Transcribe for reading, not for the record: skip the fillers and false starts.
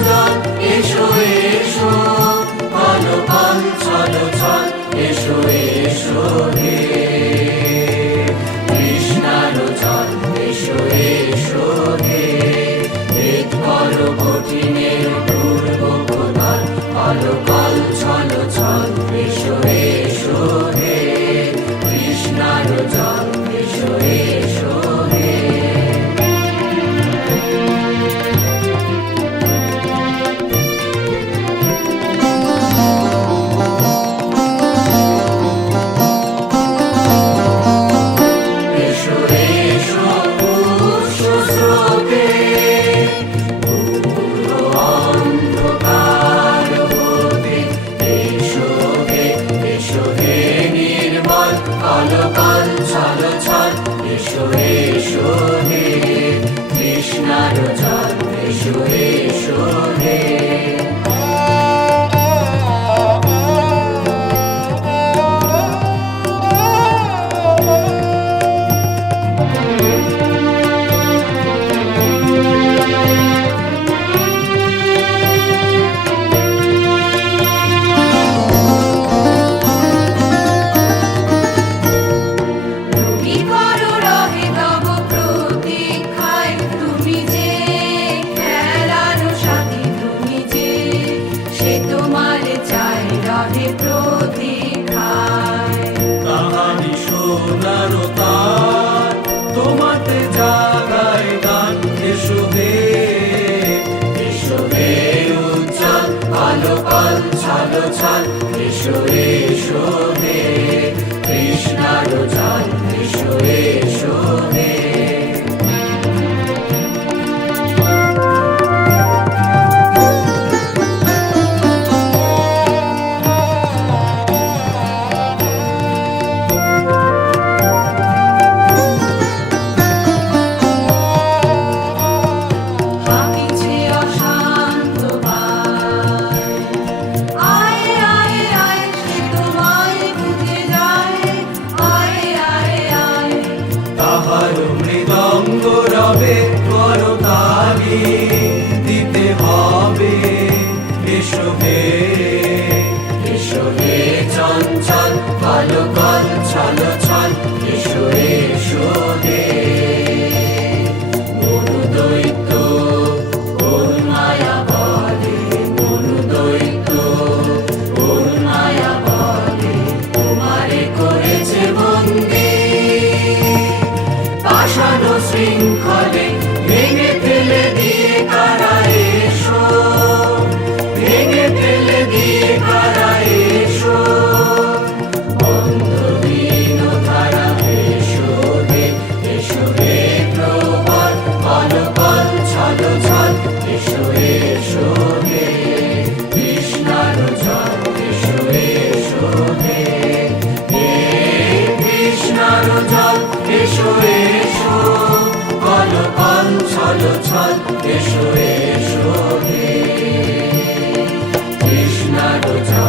জল এসো এসো ভালো কাল চলো চল এসো এসো হে কৃষ্ণার জল এসো এসো হে ভেদ করো কঠিনের দুর্গম দল ভালো কাল চলো চল এসো এসো হে কৃষ্ণার জল এসো এসো হে কাল চলো চল এসো এসো হে কৃষ্ণার জল এসো এসো হে কাহানি সোনার তার তোমাতে জাগায় গান এসো হে উজ্জ্বল ভালো কাল চলো চল এসো এসো হে কৃষ্ণার জল এসো এসো হে মৃদঙ্গ রবে করতালি দিতে হবে এসো হে চঞ্চল ভালো কাল চলো চল এসো এসো হে মনুদৈত্য কোন মায়া বলে মনুদৈত্য কোন মায়া বলে তোমারে করেছে বন্দী পাষাণ শৃঙ্খলে ভেঙে ফেলে দিয়ে কারা এসো ভেঙে ফেলে দিয়ে কারা এসো বন্ধহীন ধারা এসো হে প্রবল ভালো কাল চলো চল এসো এসো হে কৃষ্ণার জল এসো এসো হে কৃষ্ণার জল এসো এসো ভালো কাল চলো চল এসো এসো হে কৃষ্ণার জল